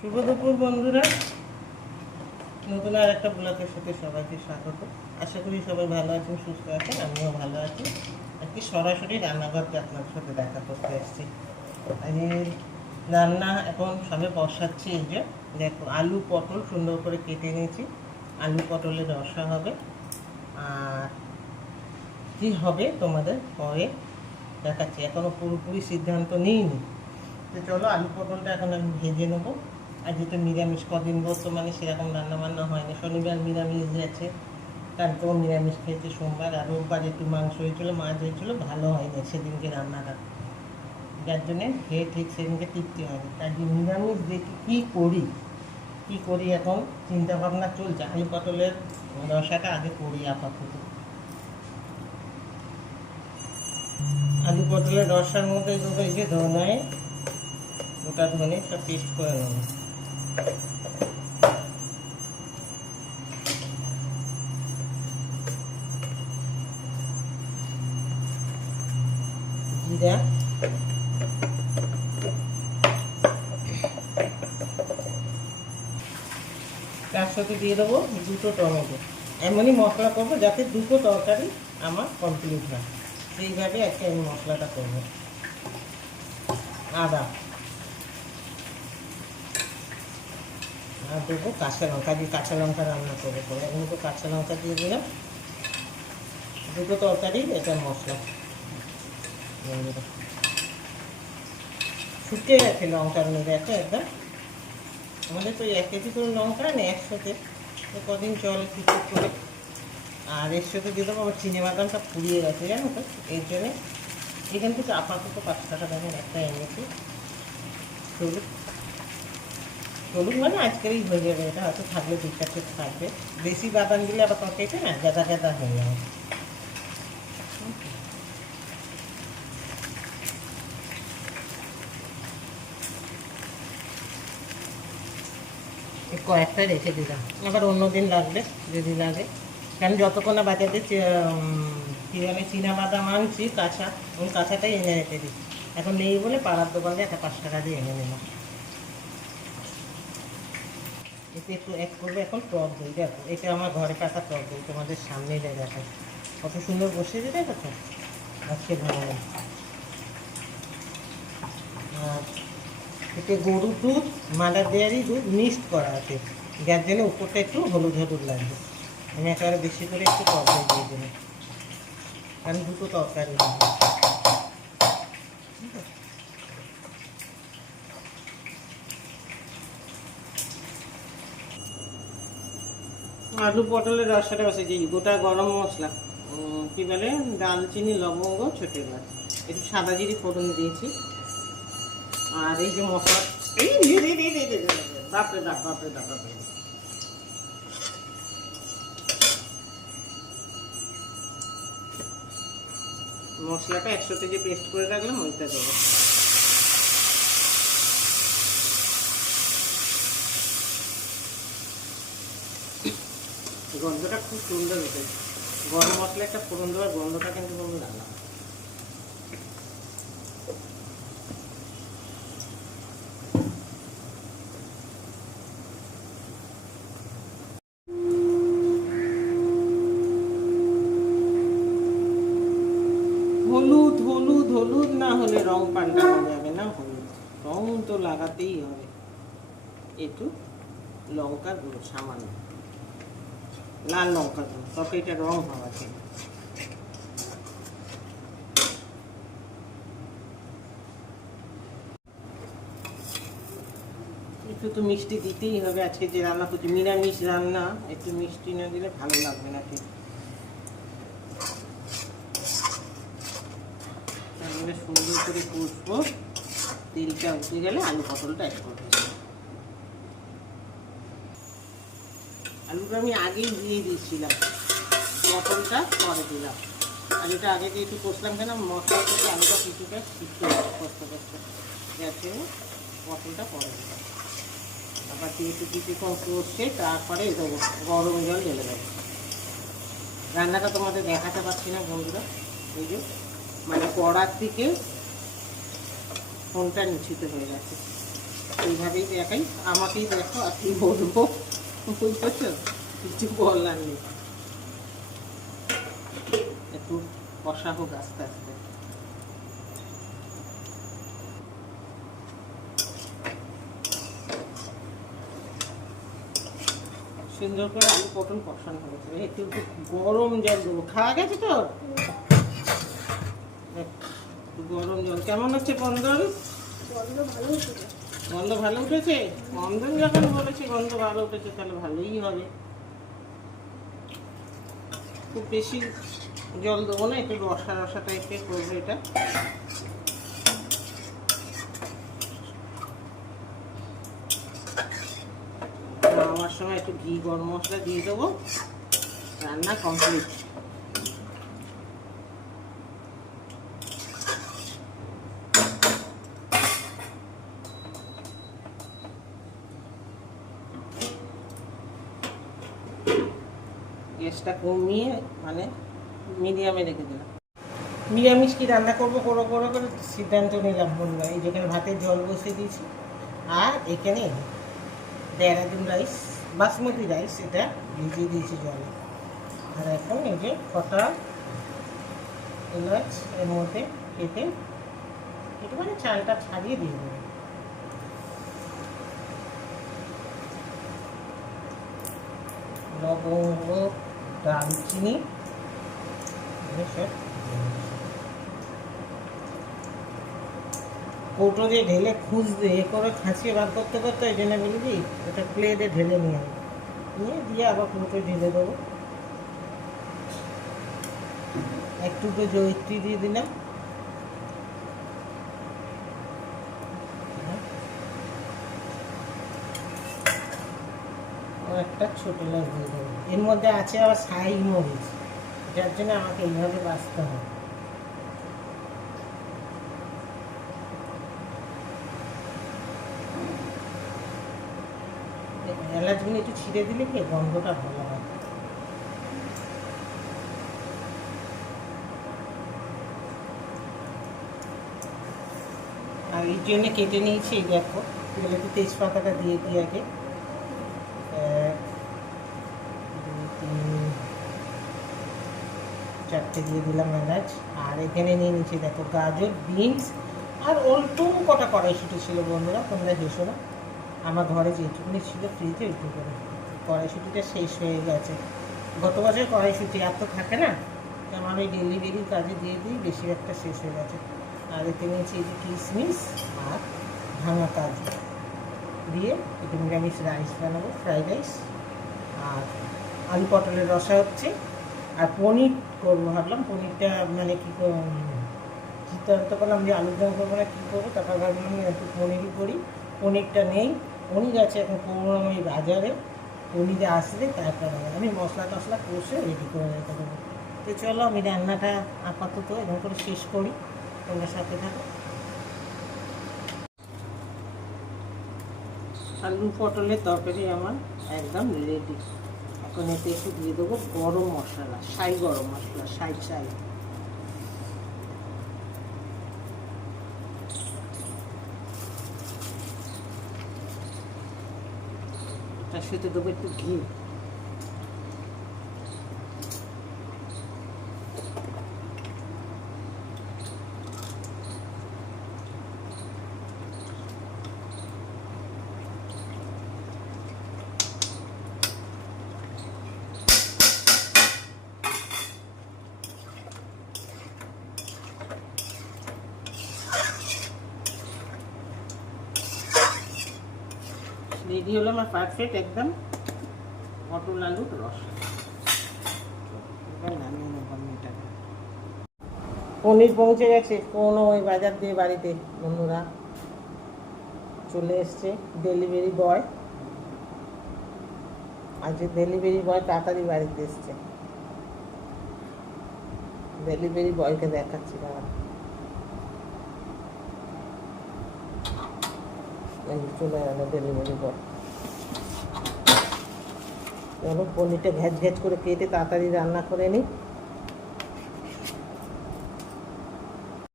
শুভ দুপুর বন্ধুরা, নতুন আর একটা ব্লগের সাথে সবাইকে স্বাগত। আশা করি সবাই ভালো আছেন, সুস্থ আছেন, আমিও ভালো আছি। আজকে সরাসরি রান্নাঘরটা আপনার সাথে দেখা করতে এসেছি। আজকে রান্না এখন সবে বসাচ্ছি। এই যে দেখো, আলু পটল সুন্দর করে কেটে নিয়েছি। আলু পটলের রসা হবে। আর কী হবে তোমাদের পরে দেখাচ্ছি, এখনও পুরোপুরি সিদ্ধান্ত নিইনি। তো চলো, আলু পটলটা এখন আমি ভেজে নেবো। আর যেহেতু নিরামিষ, কদিন বর্তমানে সেরকম রান্নাবান্না হয়নি। শনিবার নিরামিষ গেছে, কালকেও নিরামিষ খেয়েছে সোমবার, আর রোববার একটু মাংস হয়েছিলো, মাছ হয়েছিলো, ভালো হয়নি সেদিনকে রান্নাটা, যার জন্যে খেয়ে ঠিক সেদিনকে তৃপ্তি হয়নি। তার যে নিরামিষ দেখি কী করি এখন চিন্তা ভাবনা চলছে। আলু পটলের রসাটা আগে করি আপাতত। আলু পটলের রসার মধ্যে এই যে ধনে, গোটা ধনে সব পেস্ট করে নেব। জিরা, তার সাথে দিয়ে দেবো 2টো টমেটো। এমনই মশলা করবো যাতে 2টো তরকারি আমার কমপ্লিট হয়, সেইভাবে একটা আমি মশলাটা করবো। আদা, আর দেবো কাঁচা লঙ্কা, দিয়ে কাঁচা লঙ্কা রান্না করবো পরে। আমি তো কাঁচা লঙ্কা দিয়ে দিলাম। 2টো তরকারি এটা মশলা। শুকিয়ে গেছে লঙ্কার মধ্যে একটা একদম। আমাদের তো 1 কেজি করে লঙ্কা নেই একসাথে, তো কদিন চলে কিছু করে। আর এর সাথে দিয়ে দেবো, আবার চিনে বাদামটা পুড়িয়ে গেছে জানো তো, এর জন্যে এখান থেকে আপাতত 5 টাকা দামের একটা এনেছি। হলুদ, হলুদ মানে আজকেরই হয়ে যাবে, এটা হয়তো থাকলে 2-4 থাকবে। বেশি বাদাম দিলে আবার তরকারিতে না গাদা গাদা হয়ে যাবে। কয়েকটা রেখে দিলাম, আবার অন্য দিন লাগবে যদি লাগে। কারণ যতক্ষণ না বাজারে কী বলে চীনাবাদাম আনছি কাঁচা, ওই কাঁচাটাই এনে রেখে দিই। এখন নেই বলে পাড়ার দোকানে একটা 5 টাকা দিয়ে এনে নিলাম। এতে একটু এক করবে এখন টক দই। দেখো, এটা আমার ঘরে কাটা টক দই, তোমাদের সামনে দেখো কত সুন্দর বসিয়ে দিয়ে দেখো। আজকে ভালো লাগে। আর এতে গরুর দুধ, মাদার ডেয়ারি দুধ মিক্সড করা আছে, যার জন্য উপরটা একটু হলুদ হলুদ লাগবে। আমি একেবারে বেশি করে একটু টক দই দিয়ে দেবো, কারণ 2টো তরকারি হবে। আলু পটলের রসাটা বসেছি। গোটা গরম মশলা, কী বলে, দালচিনি, লবঙ্গ, ছোটো এলাচ, একটু সাদা জিরে ফোড়ন দিয়েছি। আর এই যে মশলা, এই বাপরে বাপ, বাপরে বাপ, বাপরে। মশলাটা একসাথে যে পেস্ট করে রাখলাম ওইটা দেবো। গন্ধটা খুব সুন্দর হয়েছে। গরম মশলা একটা ফোড়ন দেওয়ার গন্ধটা কিন্তু খুব ভালো। হলুদ, হলুদ, হলুদ না হলে রং পাল্টানো যাবে না। হলুদ রং তো লাগাতেই হবে। একটু লঙ্কার গুঁড়ো সামান্য, লাল লঙ্কার গুঁড়ো, তবে এটা রং হওয়া চাই। একটু তো মিষ্টি দিতেই হবে, আজকে যে রান্না করছি নিরামিষ রান্না, একটু মিষ্টি না দিলে ভালো লাগবে না ঠিক। তাহলে সুন্দর করে কষবো, তেলটা উঠে গেলে আলু পটলটা অ্যাড করবো। আলুটা আমি আগেই দিয়ে দিয়েছিলাম, পটলটা পরে দিলাম। আর এটা আগে দিয়ে একটু কষলাম কেন, মশলা থেকে আলুটা কিছুটা সিদ্ধ করতে করতে, যার জন্য পটলটা পরে দিলাম। আবার দিয়ে একটু কিছুক্ষণ কষে তারপরে দেবো গরম জল ঢেলে দেবো। রান্নাটা তোমাদের দেখাতে পারছি না বন্ধুরা, এই যে মানে কড়ার থেকে ফোনটা নিশ্চিত হয়ে গেছে। এইভাবেই দেখাই, আমাকেই দেখো আর কি বলবো, বুঝতেছো? কিছু বলার নেই। একটু কষা হোক আস্তে আস্তে। সুন্দর করে আলু পটল কষানো হয়েছে। একটু একটু গরম জল দেবো। খাওয়া গেছে তো? গরম জল কেমন হচ্ছে বন্ধন? গন্ধ ভালো উঠেছে? বন্ধন যখন বলেছে গন্ধ ভালো উঠেছে তাহলে ভালোই হবে। খুব বেশি জল দেবো না, একটু রসা রসা টাইপের করবো এটা। আমার সময় একটু ঘি গরম মশলা দিয়ে দেবো। রান্না কমপ্লিট। গ্যাসটা কমিয়ে মানে মিডিয়ামে রেখে দিলাম। নিরামিষ কি রান্না করবো করো করো করে সিদ্ধান্ত নিলাম বন্ধুরা। এই যেখানে ভাতের জল বসিয়ে দিয়েছি, আর এখানে দেহরাদুন রাইস, বাসমতি রাইস, এটা ভিজিয়ে দিয়েছি জলে। আর এখন এই যে কটা এলাচ এর মধ্যে কেটে একটুখানি চালটা ছাড়িয়ে দিয়ে দেবো। লবঙ্গ, দারচিনি সব কৌটো দিয়ে ঢেলে খুঁজতে এ করে খাঁচিয়ে বার করতে করতে ওই জন্য বলি কি ওটা প্লেটে ঢেলে নিয়ে দিয়ে আবার কৌটো ঢেলে দেবো। একটু তো জয়িত্রী দিয়ে দিলাম, একটা ছোট এলাচ দিয়ে দেবো। এর মধ্যে আছে আবার ছাই মরিচ, যার জন্য আমাকে এইভাবে বাছতে হবে। এলাচগুলো একটু ছিঁড়ে দিলে কি গন্ধটা ভালো হয়। আর এই জন্য কেটে নিয়েছি, এই দেখো এগুলো একটু তেজপাতাটা দিয়ে দিই আগে। 4টে দিয়ে দিলাম এলাচ। আর এখানে নিয়ে নিচ্ছি দেখো গাজর, বিনস, আর অল্প কটা কড়াইশুঁটি ছিল বন্ধুরা, তোমরা হেসো না। আমার ঘরে যেটুকুনি ছিল ফ্রিজে একটু করে, কড়াইশুঁটিটা শেষ হয়ে গেছে। গত বছর কড়াইশুঁটি এত থাকে না, আমার ওই ডেলিভারির কাজে দিয়ে দিই, বেশি একটা শেষ হয়ে গেছে। আর এতে নিয়েছি এই যে কিশমিশ আর ভাঙা কাজু দিয়ে একটু নিরামিষ রাইস বানাবো, ফ্রাইড রাইস। আর আলু পটলের রসা হচ্ছে। আর পনির করবো ভাবলাম, পনিরটা মানে কী চিন্তা করলাম যে আলুর দম করবো না কী করবো, তারপর ভাবলাম একটু পনিরই করি। পনিরটা নেই, পনির আছে এখন করলাম ওই বাজারে, পনিরে আসলে তারপর আমি মশলা টশলা কষে রেডি করে রেখে দেবো। তো চলো আমি রান্নাটা আপাতত এরকম করে শেষ করি, তোমরা সাথে থাকো। আলু পটলের তরকারি আমার একদম রেডি। এখন এতে একটু দিয়ে দেবো গরম মশলা, ছাই গরম মশলা, ছাই। তার সাথে দেবো একটু ঘি। রেডি হলো আমার পারফেক্ট একদম পটল আলুর রস। পনির পৌঁছে গেছে কোনো ওই বাজার দিয়ে বাড়িতে বন্ধুরা, চলে এসছে ডেলিভারি বয়। আজকে ডেলিভারি বয় তাড়াতাড়ি বাড়িতে এসছে। ডেলিভারি বয়কে দেখাচ্ছি দাঁড়া, চলে গেল ডেলিভারি বয়। চলো পনিরটা ঘ্যাচ ঘ্যাচ করে কেটে তাড়াতাড়ি রান্না করে নিই।